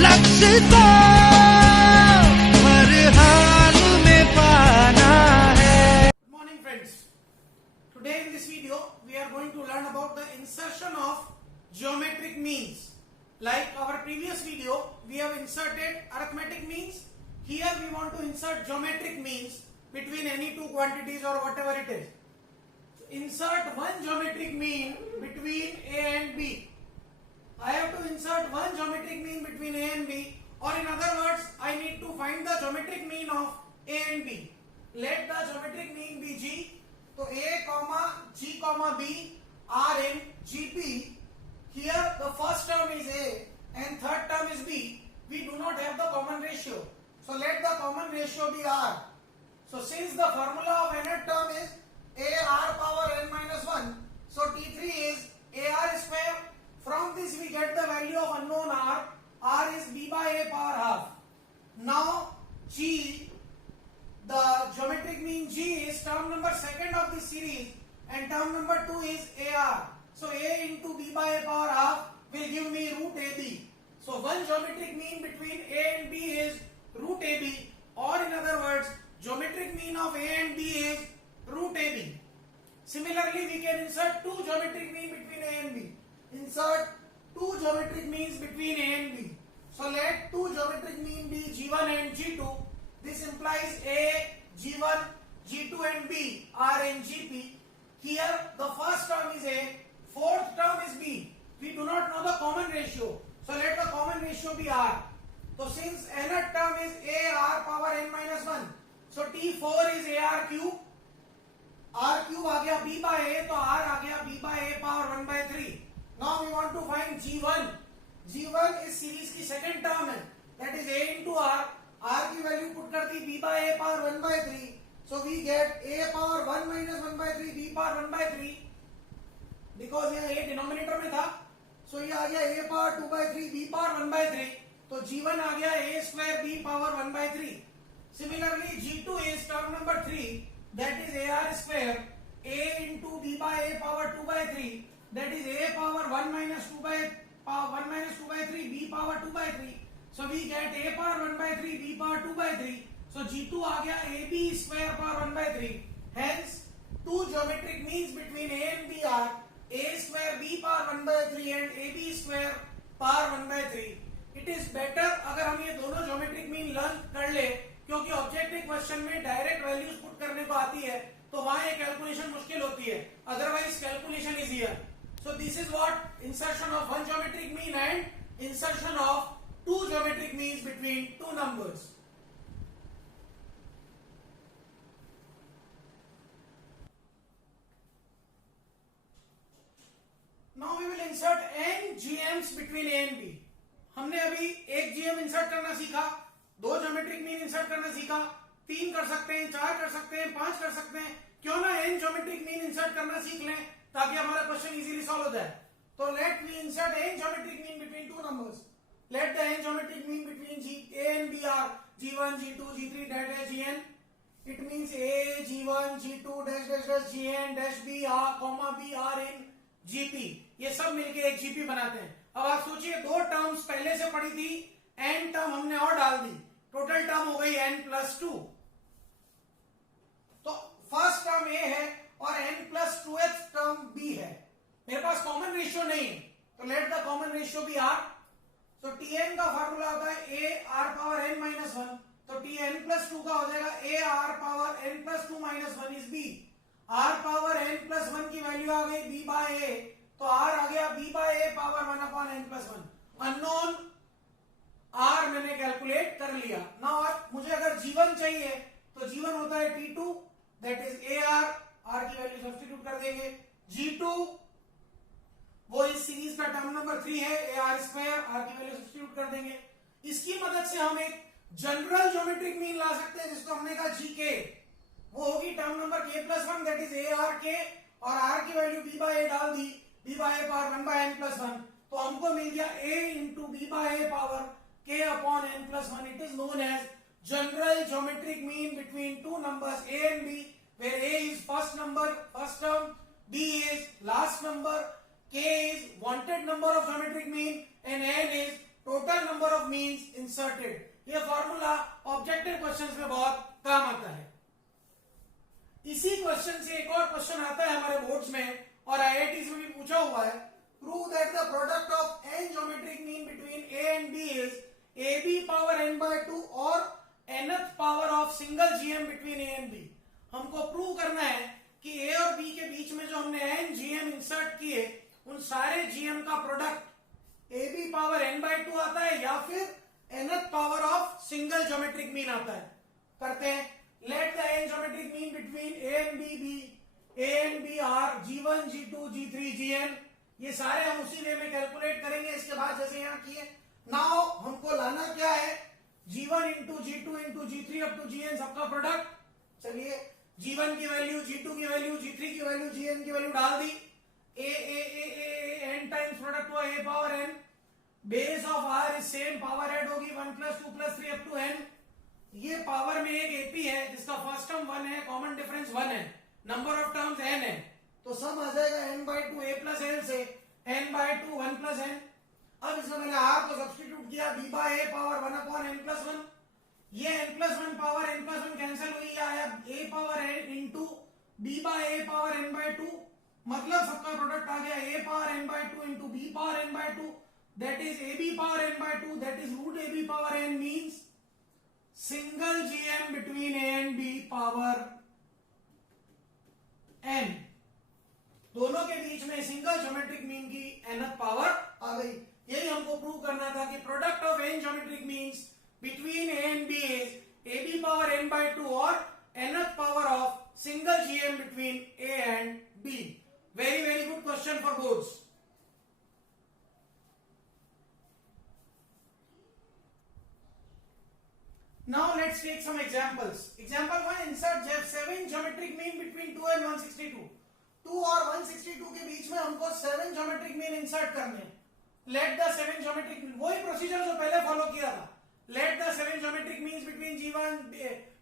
लक्ष्य को हर हाल में पाना है. Good morning friends. Today in this video we are going to learn about the insertion of geometric means. Like our previous video we have inserted arithmetic means. Here we want to insert geometric means between any two quantities or whatever it is. Insert one geometric mean between A and B. I have to insert one geometric mean between A and B, or in other words, I need to find the geometric mean of A and B. Let the geometric mean be G. So A comma G comma B are in GP. Here the first term is A and third term is B. We do not have the common ratio. So let the common ratio be R. So since the formula of nth term is a r power n minus 1, so T3 is a r square. From this we get the value of unknown r. R is b by a power half. Now G, the geometric mean G is term number second of this series and term number 2 is AR. So A into b by a power half will give me root AB. So one geometric mean between A and B is root AB, or in other words, geometric mean of A and B is root AB. Similarly, we can insert two geometric mean between A and B. Insert two geometric means between A and B. So let two geometric mean be G1 and G2. This implies A, G1, G2 and B are in GP. Here the first term is A, fourth term is B. We do not know the common ratio. So let the common ratio be R. So since nth term is A r power n minus 1, so T4 is AR cube. R cube आ गया B by A, तो R आ गया B by A power 1 by 3. Now we want to find G1. G1 इस series की second term है, that is A into R. R की value put कर दी B by A power 1 by 3. So we get A power 1 minus 1 by 3 B power 1 by 3. Because यहाँ A denominator में था, so ये आ गया A power 2 by 3 B power 1 by 3. तो G1 आ गया A square B power 1 by 3. Similarly, G2 is term number 3, that is AR square A into B by A power 2 by 3, that is A power 1 minus 2 by 3 B power 2 by 3. So we get A power 1 by 3 B power 2 by 3. So G2 आ गया AB square power 1 by 3. Hence, two geometric means between A and B are A square B power 1 by 3 and AB square power 1 by 3. It is better अगर हम ये दोनों geometric mean learn कर ले, क्योंकि objective question में direct values put करने को आती है, तो वहां ये कैलकुलेशन मुश्किल होती है. Otherwise calculation is here. So this is what insertion of one geometric mean and insertion of two geometric means between two numbers. Now we will insert n GMs between A and B. हमने अभी एक GM insert करना सीखा, दो geometric mean insert करना सीखा, 3 कर सकते हैं, 4 कर सकते हैं, 5 कर सकते हैं. क्यों ना n ज्योमेट्रिक मीन इंसर्ट करना सीख लें ताकि हमारा क्वेश्चन इजीली सॉल्व हो जाए. तो let we insert n geometric mean between two numbers. Let the n geometric mean between A and B are G1, G2, G3 dash Gn. It means A, G1, G2 dash dash dash Gn dash B r comma B are in GP. ये सब मिलके एक GP बनाते हैं. अब आप सोचिए, दो टर्म्स पहले से पढ़ी थी, n टर्म हमने और डाल दी, टोटल टर्म हो गई n प्लस 2. तो फर्स्ट टर्म A है और n plus 2th term B है. मेरे पास कॉमन रेशियो नहीं है, तो let the common ratio be R. तो Tn का फॉर्मूला होता है A r power n minus 1, तो Tn प्लस 2 का हो जाएगा A r power n plus 2 minus 1 is B. R power n plus 1 की वैल्यू आ गई B बाय A, तो R आ गया B by A power 1 upon n plus 1. Unknown R मैंने कैलकुलेट कर लिया. नाउ मुझे अगर G1 चाहिए तो G1 होता है T2, that is AR. R की वैल्यू सब्स्टिट्यूट कर देंगे. G2 वो इस सीरीज का टर्म नंबर 3 है, AR स्क्वायर. R की वैल्यू सब्स्टिट्यूट कर देंगे. इसकी मदद से हम एक जनरल ज्योमेट्रिक मीन ला सकते हैं, जिसको हमने कहा GK. वो होगी term number K plus 1, that is ARK, और R की वैल्यू B बाय A डाल दी, B by A power 1 by n plus 1. तो हमको मिल गया A into B by A power K upon n plus 1. It is known as general geometric mean between two numbers A and B, where A is first number, first term, B is last number, K is wanted number of geometric mean, and N is total number of means inserted. ये formula objective questions में बहुत काम आता है। इसी question से एक और क्वेश्चन आता है हमारे बोर्ड्स में और आईआईटीज में भी पूछा हुआ है। Prove that the product of n geometric mean between a and b is ab power n by 2 और nth power of single gm between a and b। हमको प्रूव करना है कि a और b के बीच में जो हमने n gm इंसर्ट किए उन सारे gm का product ab power n by 2 आता है या फिर nth power of single geometric mean आता है। करते हैं। Late the n geometric mean between a and b be a and b are g1 g2 g3 gn। ये सारे हम उसी वे में कैलकुलेट करेंगे इसके बाद जैसे यहां किए। नाउ हमको लाना क्या है, g1 into g2 into g3 up to gn सबका प्रोडक्ट। चलिए g1 की वैल्यू, g2 की वैल्यू, g3 की वैल्यू, gn की वैल्यू डाल दी। a n टाइम्स प्रोडक्ट हुआ a power n। Base of r is same, power add होगी 1 plus 2 plus 3 up to n। ये पावर में एक ap है जिसका फर्स्ट टर्म 1 है, कॉमन डिफरेंस 1 है, नंबर ऑफ टर्म्स n है, तो सम आ जाएगा n by 2 a plus n से n by 2 1 प्लस n। अब इसमें मैंने r को सब्स्टिट्यूट किया, b by a power 1 upon n plus 1। ये n plus 1 power n plus 1 cancel हुई, आया a power n into b by a power n by 2। मतलब सबका प्रोडक्ट आ गया a power n by 2 into b power n by 2, that is ab power n by 2, that is root ab power n means single gm between a and b power n। दोनों के बीच में single geometric mean की nth power आ गई। यही हमको prove करना था कि product of n geometric means between a and b is ab power n by 2 और nth power of single gm between a and b। Very very good question for boards. Now let's take some examples. Example 1, insert 7 geometric mean between 2 and 162। 2 और 162 के बीच में हमको 7 geometric mean insert करने हैं। Let the 7 geometric mean, वही procedure जो पहले follow किया था। Let the 7 geometric means between G1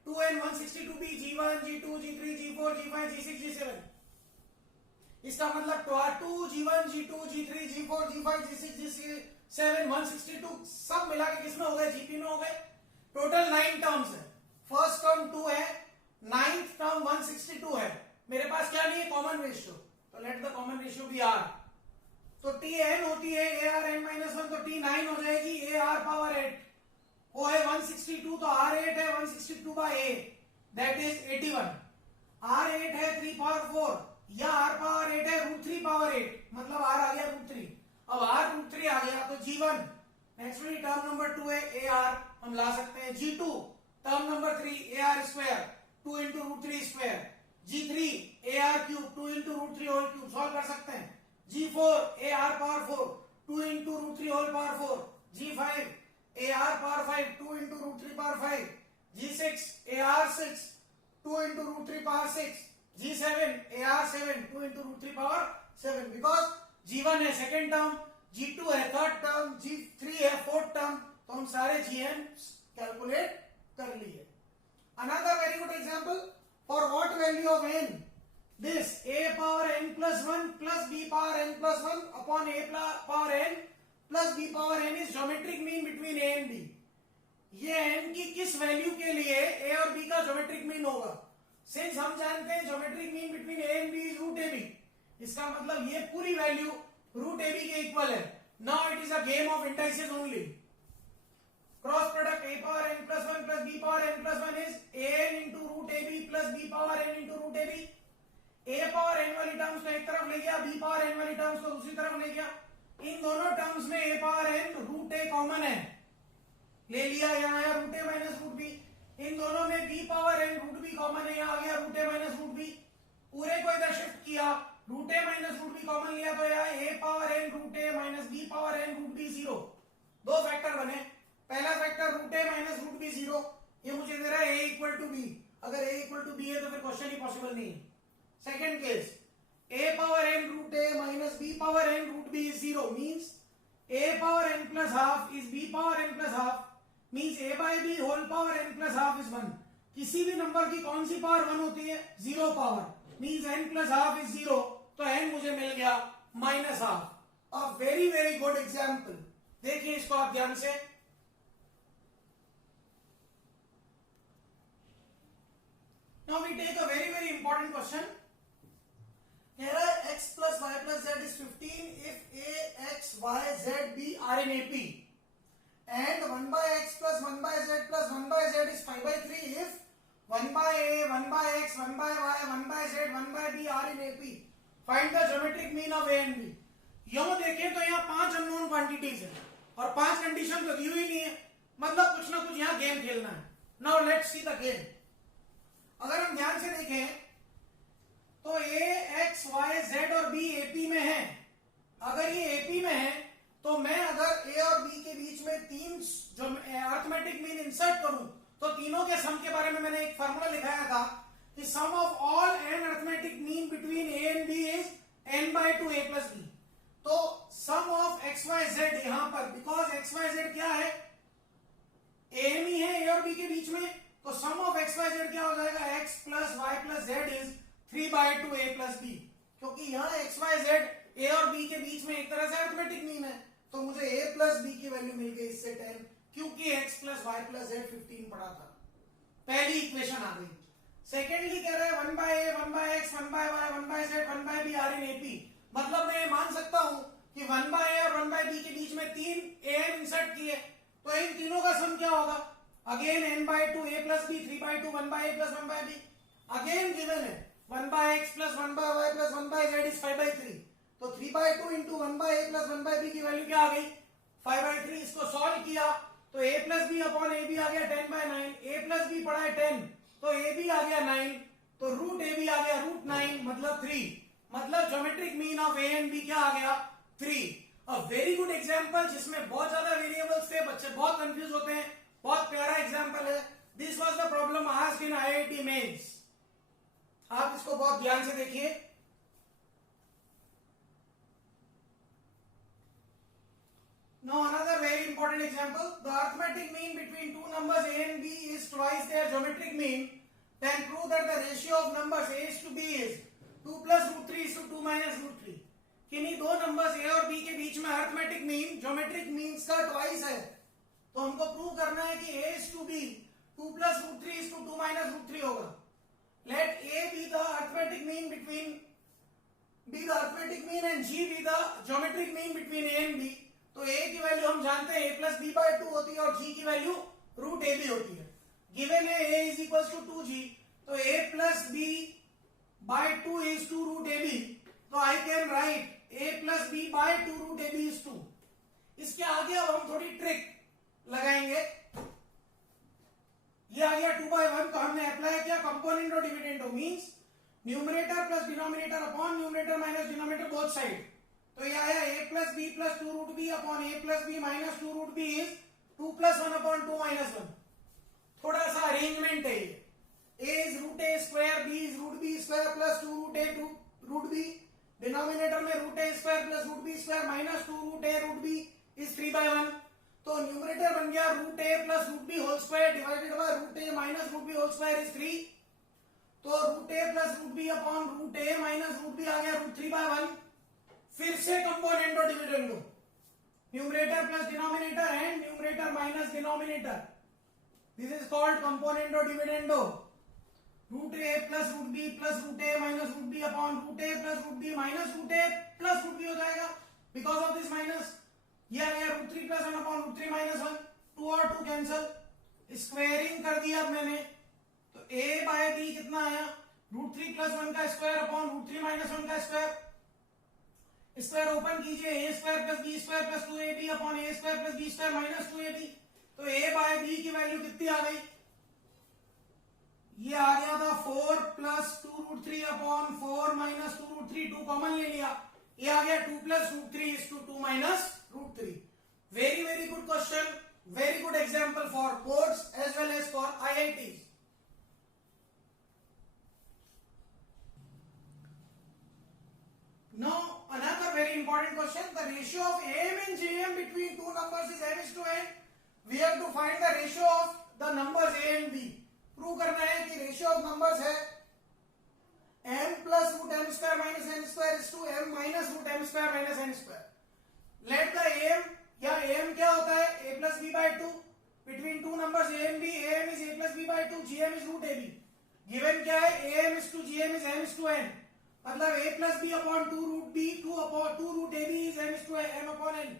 2 and 162 be G1 G2 G3 G4 G5 G6 G7। इसका मतलब 2 G1 G2 G3 G4 G5 G6 G7 162 सब मिला के किसमें हो गए, GP में हो गए। टोटल 9 टर्म्स है। फर्स्ट टर्म 2 है, 9th टर्म 162 है। मेरे पास क्या नहीं है, कॉमन रेशियो, तो let the common ratio be r. तो टी एन होती है ए आर एन माइनस 1, तो टी 9 हो जाएगी ए आर पावर 8। वो है 162, तो आर 8 है 162 by a, that is 81। R 8 है 3 पावर 4 या आर पावर 8 है रूट 3 पावर 8, मतलब आर आ गया रूट 3। अब आर रूट 3 आ गया तो जी1 नेक्स्ट टर्म नंबर 2 है ए आर, हम ला सकते हैं जी2 term number 3 A R square 2 into root 3 square, जी3 A R cube 2 into root 3 whole cube, solve कर सकते हैं। जी4 A R power 4 2 into root 3 whole power 4, जी5 A R power 5 2 into root 3 power 5, जी6 A R 6 2 into root 3 power 6, जी7 A R 7 2 into root 3 power 7। Because G1 है second term, G2 है third term, जी3 है फोर्थ टर्म, तो हम सारे GM calculate कर लिए। Another very good example, for what value of n this a power n plus 1 plus b power n plus 1 upon a power n plus b power n is geometric mean between a and b। ये n की किस value के लिए a और b का geometric mean होगा। Since हम जानते हैं geometric mean between a and b is root ab, इसका मतलब ये पूरी वैल्यू रूट ab के इक्वल है। Now it is a game of indices only. Cross product a power n plus 1 plus b power n plus 1 is an into root ab plus b power n into root ab। a power n वाली terms को एक तरफ ले गया, b power n वाली terms को दूसरी तरफ ले गया। इन दोनों टर्म्स में a power n root a common है, ले लिया, यहाँ आया root a minus root b। इन दोनों में b power n root b common है, यहाँ आ गया root a minus root b। पूरे को इधर शिफ्ट किया, root a minus root b common लिया, तो यहाँ a power n root a minus b power n root b 0। दो फैक्टर बने, पहला factor root a minus root b 0, ये मुझे दे रहा है a इक्वल टू b। अगर a इक्वल टू b है तो फिर क्वेश्चन ही पॉसिबल नहीं है। Second case, a power n root a minus b power n root b is 0 means a power n plus half is b power n plus half means a by b whole power n plus half is 1। किसी भी number की कौन सी power 1 होती है, 0 power means n plus half is 0, तो n मुझे मिल गया minus half. A very very good example, देखिए इसको आप ध्यान से। Now we take a very important question. कह रहा है x plus y plus z is 15 if a, x, y, z, b are in AP and 1 by x plus 1 by z plus 1 by z is 5 by 3 if 1 by a, 1 by x, 1 by y, 1 by z, 1 by b are in AP. Find the geometric mean of a and b. यूं देखें तो यहाँ 5 unknown quantities है और 5 condition तो दी हुई नहीं है, मतलब कुछ ना कुछ यहाँ गेम खेलना है। Now let's see the game. अगर हम ध्यान से देखें तो a, x, y, z और b AP में है। अगर ये AP में है तो मैं अगर a और b के बीच में 3 जो अरिथमेटिक मीन इंसर्ट करूं तो तीनों के सम के बारे में मैंने एक फार्मूला लिखाया था कि sum of all n arithmetic mean between a and b is n by 2 a plus b। तो sum of x y z यहां पर बिकॉज x y z क्या है, a ही है a और b के बीच में, तो sum of x y z क्या हो जाएगा, x plus y plus z is 3 by 2 a plus b। क्योंकि यहाँ x y z a और b के बीच में एक तरह से अरिथमेटिक मीन है, तो मुझे a plus b की वैल्यू मिल गई इससे 10, क्योंकि x plus y plus z 15 पड़ा था। पहली इक्वेशन आ गई। सेकेंडली कह रहा है 1 by a, 1 by x, 1 by y, 1 by z, 1 by b are in AP। मतलब मैं मान सकता हूं कि 1 by a और 1 by b के बीच में 3 an इंसर्ट किए तो इन तीनों का सम क्या होगा, again n by 2 a plus b, 3 by 2 1 by a plus 1 by b। Again given है 1 by x plus 1 by y plus 1 by z is 5 by 3, तो 3 by 2 into 1 by a plus 1 by b की value क्या आ गई, 5 by 3। इसको solve किया तो a plus b upon a b आ गया 10 by 9, a plus b पड़ा है 10 तो a b आ गया 9, तो रूट a b आ गया रूट 9 मतलब 3, मतलब geometric mean of a and b क्या आ गया 3। अ वेरी गुड एग्जांपल जिसमें बहुत ज्यादा वेरिएबल्स थे, बच्चे बहुत कंफ्यूज होते हैं, बहुत प्यारा एग्जांपल है। This was the problem asked in IIT mains. आप इसको बहुत ध्यान से देखिए। Now another very important example, the arithmetic mean between two numbers a and b is twice their geometric mean, then prove that the ratio of numbers a is to b is 2 plus root 3 is to 2 minus root 3। किन्हीं दो numbers a और b के बीच में arithmetic mean geometric means का twice है, तो हमको prove करना है कि a is to b 2 plus root 3 is to 2 minus root 3 होगा। Let a be the arithmetic mean between and g be the geometric mean between a and b। तो a की वैल्यू हम जानते हैं a plus b by 2 होती है और g की वैल्यू रूट a b होती है। गिवन है a is equals to 2g, तो a plus b by 2 is 2 root a b, तो I can write a plus b by 2 root a b is 2। इसके आगे अब हम थोड़ी ट्रिक लगाएंगे। ये आ गया 2 by 1, तो हमने अप्लाई किया कंपोनेंट और dividendo, means numerator plus denominator upon numerator minus denominator both side. तो ये आया a plus b plus 2 root b upon a plus b minus 2 root b is 2 plus 1 upon 2 minus 1। थोड़ा सा arrangement है ये, a is root a square, b is root b square plus 2 root a 2 root b, denominator में root a square plus root b square minus 2 root a root b is 3 by 1। तो numerator बन गया root a plus root b whole square divided by root a minus root b whole square is 3। तो root a plus root b upon root a minus root b आ गया root 3 by 1। फिर से component और dividendo, numerator plus denominator and numerator minus denominator, this is called component और dividendo. Root ए plus root B plus root ए minus root B upon root ए plus root B minus root ए plus root B हो जाएगा because of this minus. ये आ गया root 3 plus 1 upon root 3 minus 1, 2 और 2 cancel, squaring कर दिया अब मैंने, तो ए बाय बी कितना आया, रूट 3 प्लस 1 का स्क्वायर अपॉन रूट 3 माइनस 1 का स्क्वायर। स्क्वायर ओपन कीजिए, A square plus B square plus 2ab upon A square plus B square minus 2ab, तो a बाय b की वैल्यू कितनी आ गई, ये आ गया था 4 plus 2 root 3 upon 4 minus 2 root 3, 2 common ले लिया, ये आ गया 2 plus root 3 is to 2 minus root 3। Very good question, very good example for boards as well as for IITs। Now another very important question, the ratio of AM and JM between two numbers is m is to n। We have to find the ratio of the numbers a and b। Prove करना है कि ratio of numbers है m plus root m square minus n square is to m minus root m square minus n square। Let the m या am क्या होता है a plus b by 2 between two numbers a and b. am is a plus b by 2, gm is root ab. given क्या है am is to gm is m is to n, मतलब a plus b upon 2 root b 2 upon 2 root ab is m is to m upon n.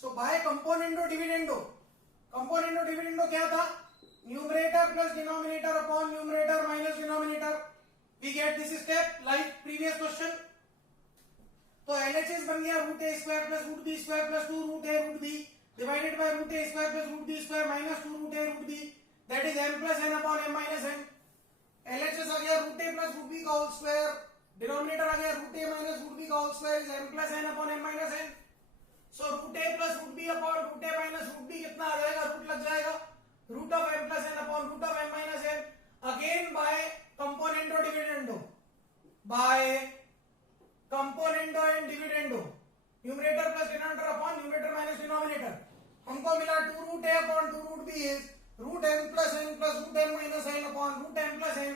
So by componendo dividendo, componendo dividendo क्या था, numerator plus denominator upon numerator minus denominator. We get this step like previous question. तो LHS बन गया root a square plus root b square plus 2 root a root b divided by root a square plus root b square minus 2 root a root b, that is m plus n upon m minus n. LHS आ गया root ए plus root b का whole square, denominator आ गया root ए minus root b का whole square is m plus n upon m minus n. So root A plus root B upon root A minus root B कितना आ जाएगा, root लग जाएगा, root of m plus n upon root of m minus n. Again by componendo dividendo, by componendo and dividendo, numerator plus denominator upon numerator minus denominator. हमको मिला 2 root A upon 2 root B is root m plus n plus root m minus n upon root m plus n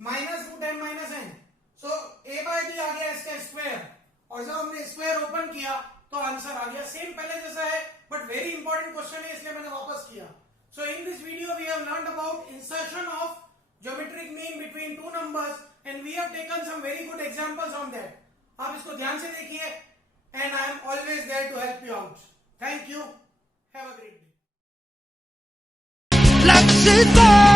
minus root m minus n. So a by b आ गया इसका square, और जब हमने square open किया तो answer आ गया. Same पहले जैसा है बट वेरी इंपॉर्टेंट क्वेश्चन है इसलिए मैंने वापस किया. So in this video we have learned about insertion of geometric mean between two numbers and we have taken some very good examples on that. आप इसको ध्यान से देखिए and I am always there to help you out. Thank you, have a great day. Flexible.